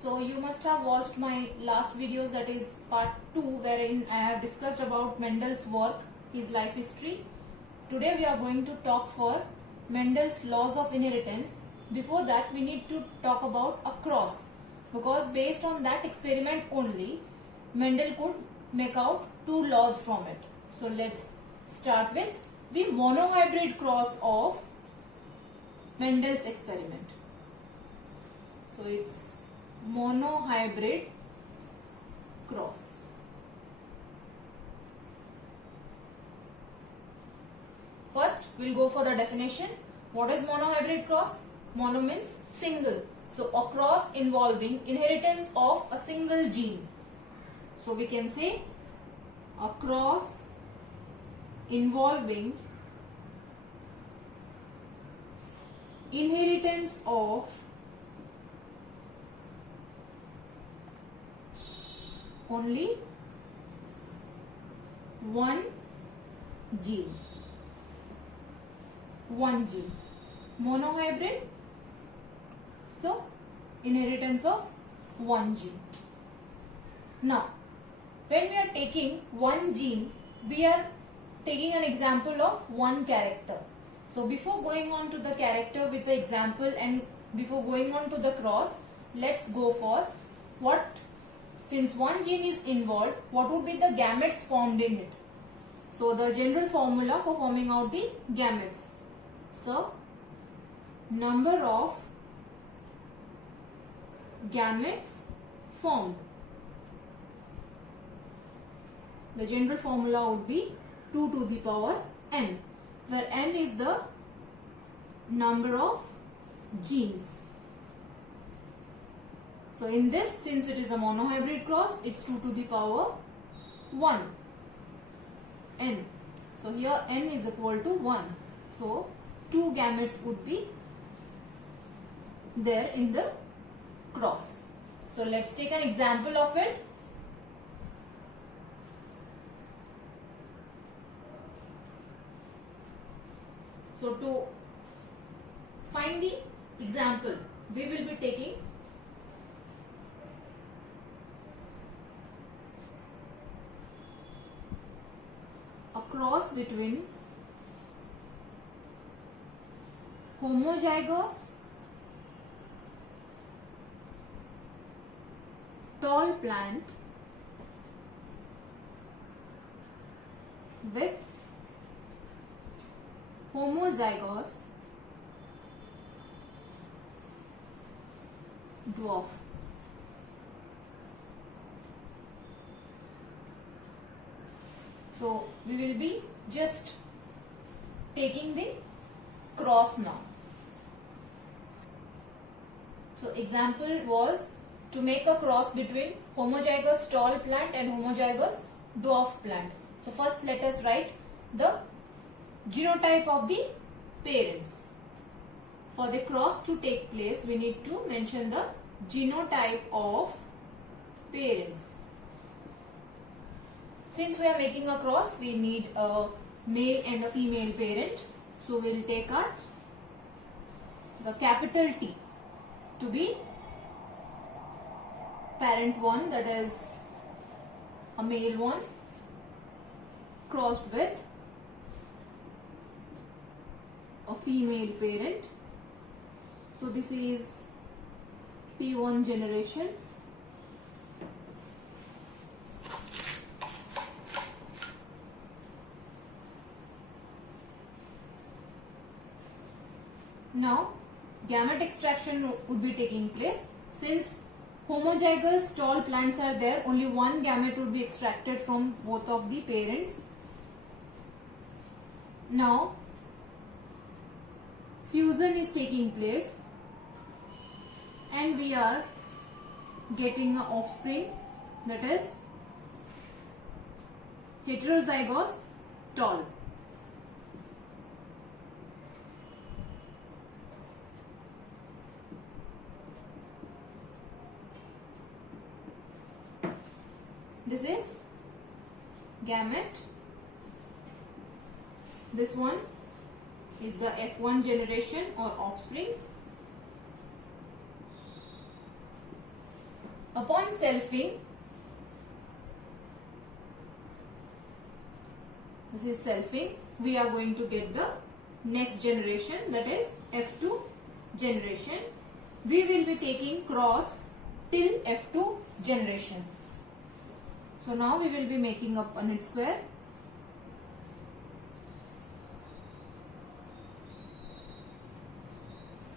So you must have watched my last videos, that is part 2, wherein I have discussed about Mendel's work, his life history. Today we are going to talk for Mendel's laws of inheritance. Before that we need to talk about a cross, because based on that experiment only Mendel could make out 2 laws from it. So let's start with the monohybrid cross of Mendel's experiment. So it's monohybrid cross. First we'll go for the definition. What is monohybrid cross? Mono means single. So a cross involving inheritance of a single gene. So we can say a cross involving inheritance of only one gene. Monohybrid, so inheritance of one gene. Now when we are taking one gene, we are taking an example of one character. So before going on to the character with the example and before going on to the cross, let's go for what, since one gene is involved, what would be the gametes formed in it. So the general formula for forming out the gametes. So number of gametes formed. The general formula would be 2 to the power n, where n is the number of genes. So in this, since it is a monohybrid cross, it's 2 to the power 1, n. So here n is equal to 1. So 2 gametes would be there in the cross. So let's take an example of it. So to find the example, we will be taking a cross between homozygous tall plant with homozygous dwarf. So we will be just taking the cross now. So example was to make a cross between homozygous tall plant and homozygous dwarf plant. So first let us write the genotype of the parents. For the cross to take place, we need to mention the genotype of parents. Since we are making a cross, we need a male and a female parent. So we will take out the capital T to be parent 1, that is a male one, crossed with a female parent. So this is P1 generation. Now gamete extraction would be taking place. Since homozygous tall plants are there, only one gamete would be extracted from both of the parents. Now fusion is taking place and we are getting an offspring, that is heterozygous tall. This is gamete. This one is the F1 generation or offsprings. Upon selfing, this is selfing, we are going to get the next generation, that is F2 generation. We will be taking cross till F2 generation. So now we will be making a Punnett square.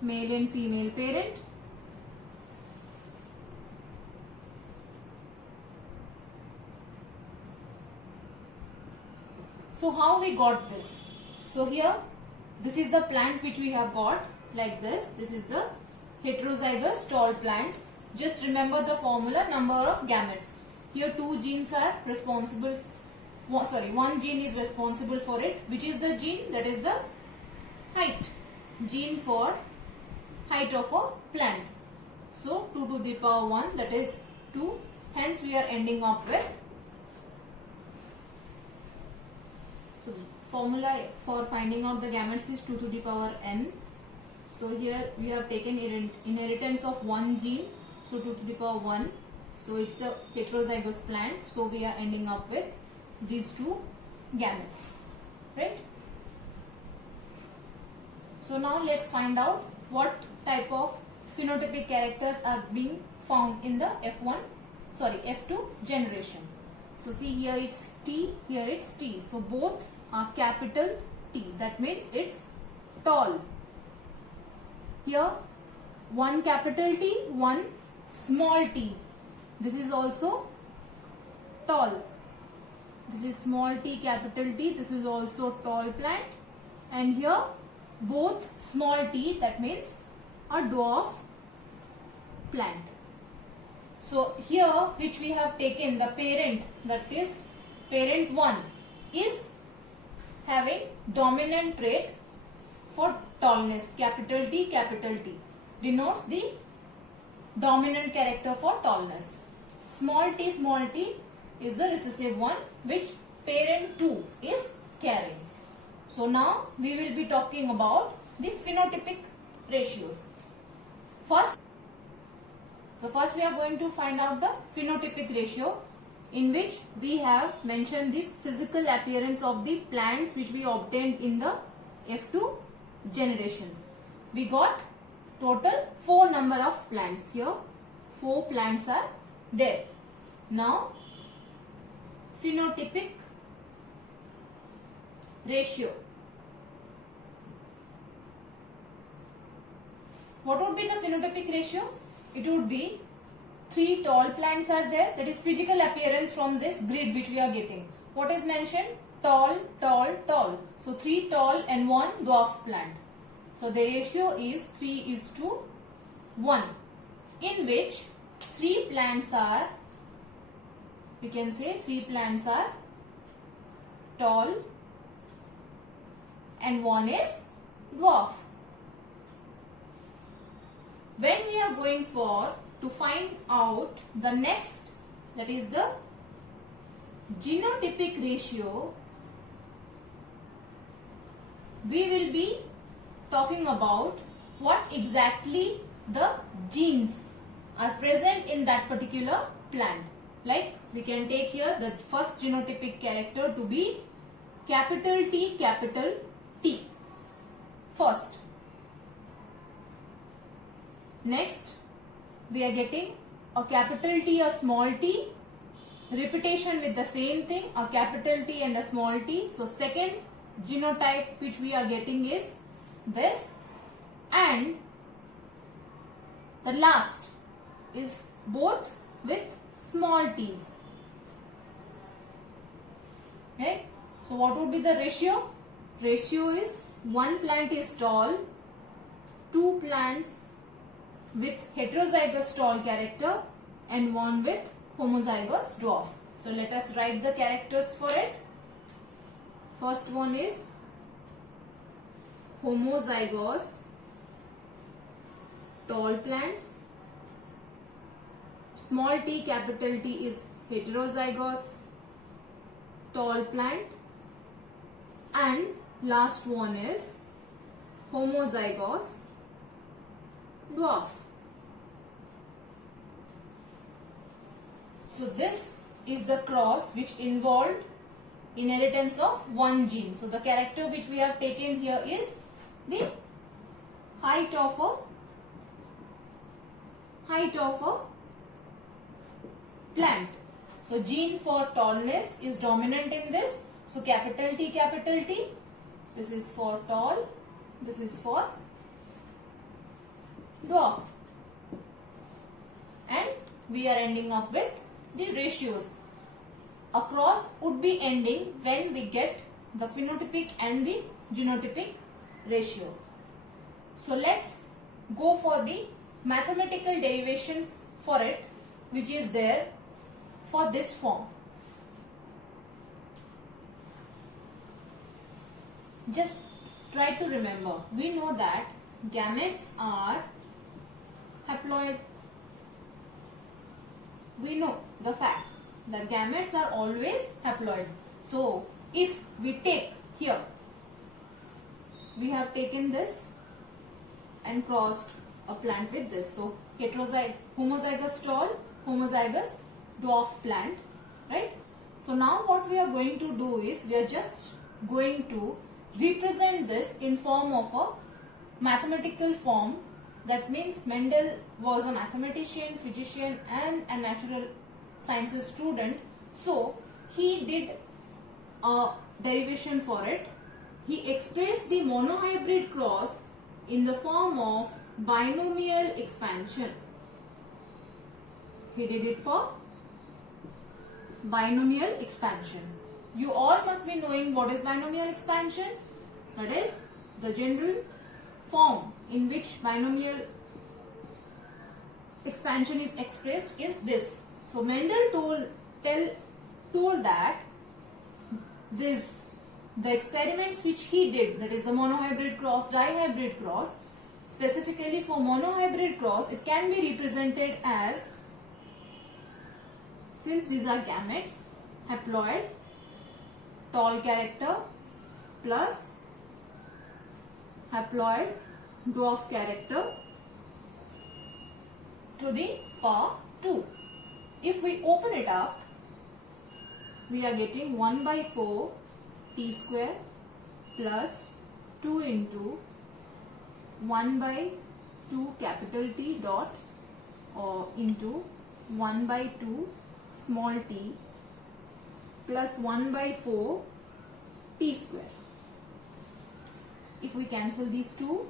Male and female parent. So how we got this? So here, this is the plant which we have got like this. This is the heterozygous tall plant. Just remember the formula, number of gametes. Here two genes are responsible, one gene is responsible for it. Which is the gene? That is the height. Gene for height of a plant. So 2 to the power 1, that is 2. Hence we are ending up with, so the formula for finding out the gametes is 2 to the power n. So here we have taken inheritance of one gene, so 2 to the power 1. So it's a heterozygous plant. So we are ending up with these two gametes, right? So now let's find out what type of phenotypic characters are being found in the F2 generation. So see, here it's T, here it's T. So both are capital T. That means it's tall. Here one capital T, one small t. This is also tall. This is small t, capital T. This is also tall plant. And here both small t, that means a dwarf plant. So here which we have taken the parent, that is parent 1, is having dominant trait for tallness, capital T, denotes the dominant character for tallness. Small t is the recessive one which parent 2 is carrying. So now we will be talking about the phenotypic ratios. First we are going to find out the phenotypic ratio, in which we have mentioned the physical appearance of the plants which we obtained in the F2 generations. We got total 4 number of plants. Here 4 plants are there. Now phenotypic ratio. What would be the phenotypic ratio? It would be 3 tall plants are there, that is physical appearance from this grid which we are getting. What is mentioned? Tall, tall, tall. So 3 tall and 1 dwarf plant. So the ratio is 3:1, in which 3 plants are, we can say 3 plants are tall and 1 is dwarf. When we are going for to find out the next, that is the genotypic ratio, we will be talking about what exactly the genes are present in that particular plant. Like we can take here the first genotypic character to be capital T first. Next we are getting a capital T, a small t, repetition with the same thing, a capital T and a small t. So second genotype which we are getting is this, and the last is both with small t's. Okay, so what would be the ratio? Ratio is 1 plant is tall, 2 plants with heterozygous tall character and 1 with homozygous dwarf. So let us write the characters for it. First one is homozygous tall plants. Small t, capital T is heterozygous tall plant, and last one is homozygous dwarf. So this is the cross which involved inheritance of one gene. So the character which we have taken here is the height of a plant. So gene for tallness is dominant in this. So capital T, this is for tall, this is for dwarf. And we are ending up with the ratios. Across would be ending when we get the phenotypic and the genotypic ratio. So let's go for the mathematical derivations for it, which is there for this form. Just try to remember. We know that gametes are haploid. We know the fact that gametes are always haploid. So if we take here, we have taken this and crossed a plant with this. So homozygous tall, homozygous dwarf plant, right? So now what we are going to do is we are just going to represent this in form of a mathematical form. That means Mendel was a mathematician, physician and a natural sciences student. So he did a derivation for it. He expressed the monohybrid cross in the form of binomial expansion. He did it for binomial expansion. You all must be knowing what is binomial expansion. That is the general form in which binomial expansion is expressed is this. So Mendel told that the experiments which he did, that is the monohybrid cross, dihybrid cross, specifically for monohybrid cross, it can be represented as, since these are gametes, haploid, tall character plus haploid dwarf character to the power 2. If we open it up, we are getting 1 by 4 t square plus 2 into 1 by 2 capital T dot or into 1 by 2 small t plus 1 by 4 t square. If we cancel these two,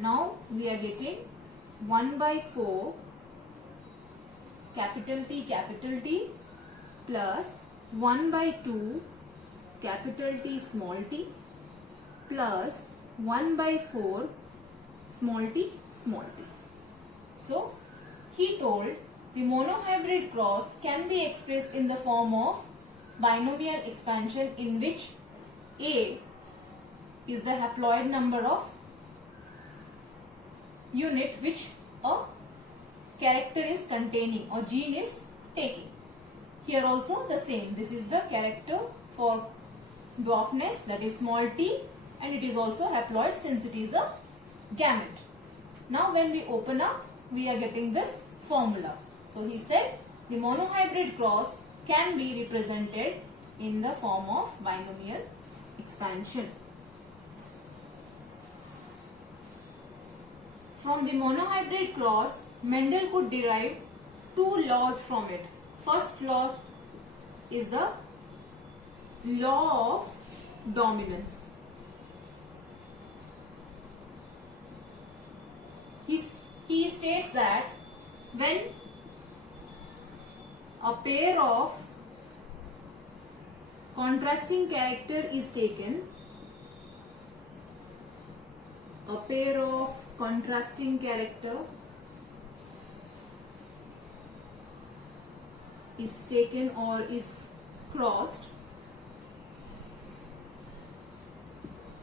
now we are getting 1 by 4 capital T plus 1 by 2 capital T small t plus 1 by 4 small t small t. So he told the monohybrid cross can be expressed in the form of binomial expansion, in which A is the haploid number of unit which a character is containing or gene is taking. Here also the same. This is the character for dwarfness, that is small t, and it is also haploid since it is a gamete. Now when we open up, we are getting this formula. So he said the monohybrid cross can be represented in the form of binomial expansion. From the monohybrid cross, Mendel could derive two laws from it. First law is the law of dominance. He states that when a pair of contrasting character is taken, a pair of contrasting character is taken or is crossed,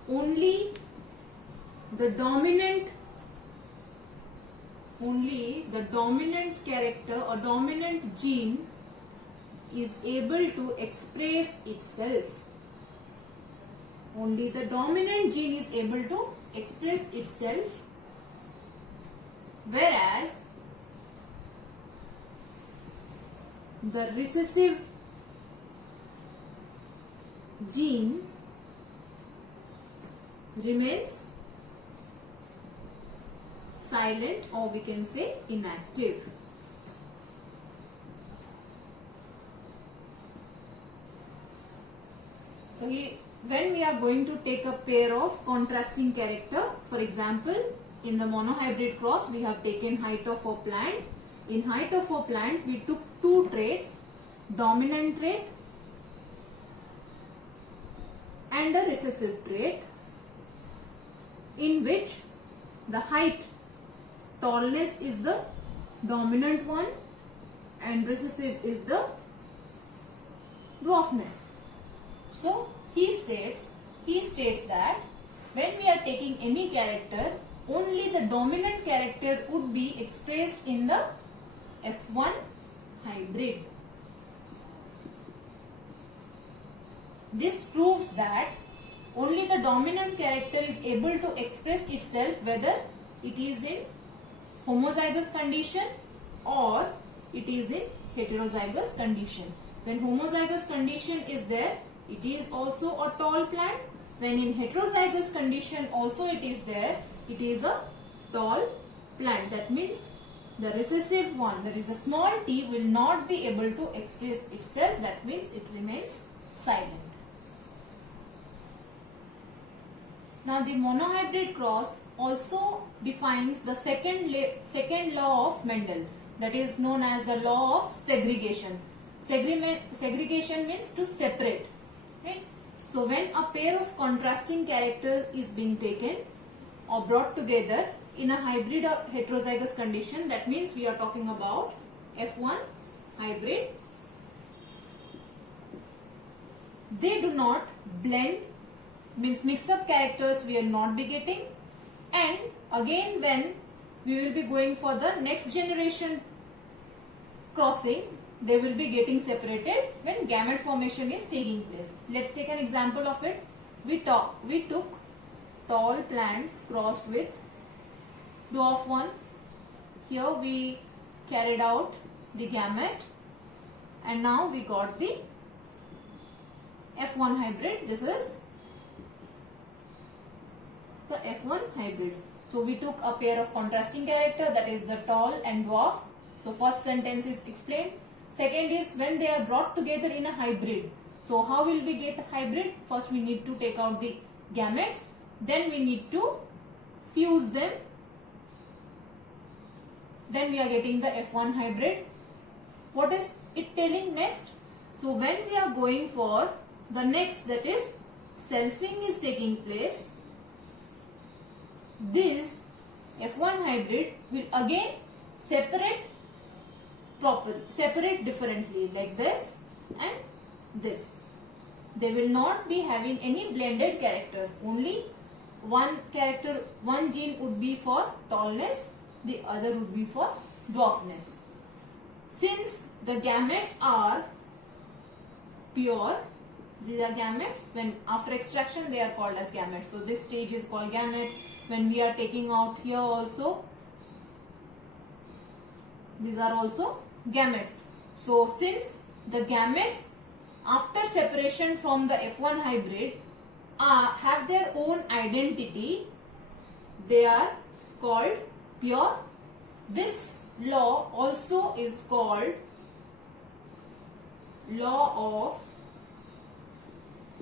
only the dominant character or dominant gene is able to express itself. Only the dominant gene is able to express itself, whereas the recessive gene remains silent, or we can say inactive. So when we are going to take a pair of contrasting character, for example, in the monohybrid cross we have taken height of a plant. In height of a plant we took two traits, dominant trait and a recessive trait, in which the height, tallness is the dominant one and recessive is the dwarfness. So he states that when we are taking any character, only the dominant character would be expressed in the F1 hybrid. This proves that only the dominant character is able to express itself whether it is in homozygous condition or it is in heterozygous condition. When homozygous condition is there, it is also a tall plant. When in heterozygous condition also it is there, it is a tall plant. That means the recessive one, that is the small t, will not be able to express itself. That means it remains silent. Now the monohybrid cross also defines the second law of Mendel, that is known as the law of segregation. Segregation means to separate, right? So when a pair of contrasting character is being taken or brought together in a hybrid or heterozygous condition, that means we are talking about F1 hybrid, they do not blend, means mix up characters we will not be getting, and again when we will be going for the next generation crossing, they will be getting separated when gamete formation is taking place. Let's take an example of it. We took tall plants crossed with dwarf one. Here we carried out the gamete and now we got the F1 hybrid. This is the F1 hybrid. So we took a pair of contrasting character, that is the tall and dwarf. So first sentence is explained. Second is when they are brought together in a hybrid. So how will we get a hybrid? First we need to take out the gametes, then we need to fuse them, then we are getting the F1 hybrid. What is it telling next? So when we are going for the next, that is selfing is taking place, this F1 hybrid will again separate differently, like this and this. They will not be having any blended characters. Only one character, one gene would be for tallness, the other would be for dwarfness. Since the gametes are pure, these are gametes, when after extraction they are called as gametes. So this stage is called gamete. When we are taking out here also, these are also gametes. So since the gametes after separation from the F1 hybrid have their own identity, they are called pure. This law also is called law of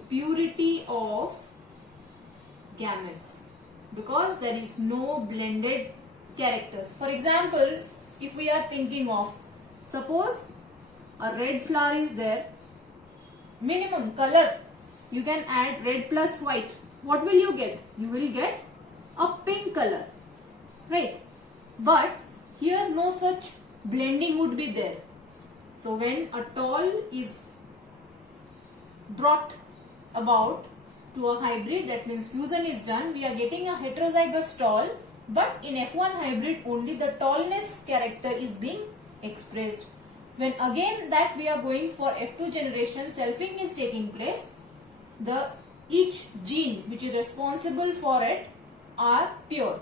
purity of gametes, because there is no blended characters. For example, if we are thinking of, suppose a red flower is there, minimum color, you can add red plus white. What will you get? You will get a pink color, right? But here no such blending would be there. So when a tall is brought about to a hybrid, that means fusion is done, we are getting a heterozygous tall, but in F1 hybrid only the tallness character is being expressed. When again that we are going for F2 generation, selfing is taking place, each gene which is responsible for it are pure.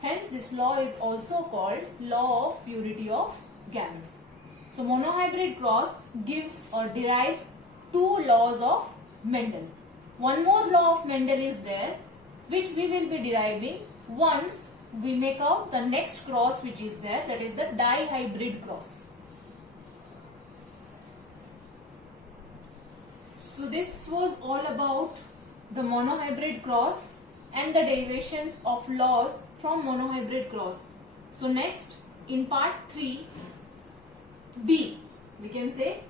Hence this law is also called law of purity of gametes. So monohybrid cross gives or derives two laws of Mendel. One more law of Mendel is there, which we will be deriving once we make out the next cross which is there, that is the dihybrid cross. So this was all about the monohybrid cross and the derivations of laws from monohybrid cross. So next, in part 3b, we can say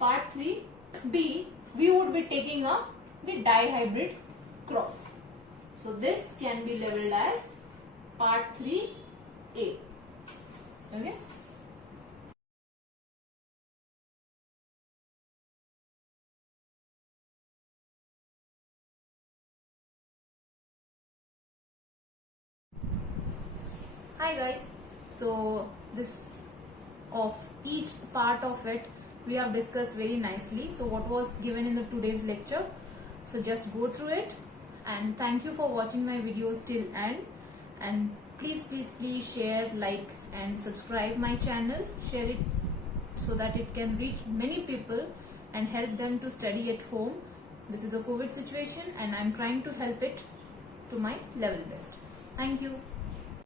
part 3b, we would be taking up the dihybrid cross. So this can be labeled as part 3a. Okay. Hi guys. So this of each part of it we have discussed very nicely. So what was given in the today's lecture, so just go through it, and thank you for watching my videos till end, and please share, like and subscribe my channel. Share it so that it can reach many people and help them to study at home. This is a COVID situation and I am trying to help it to my level best. Thank you.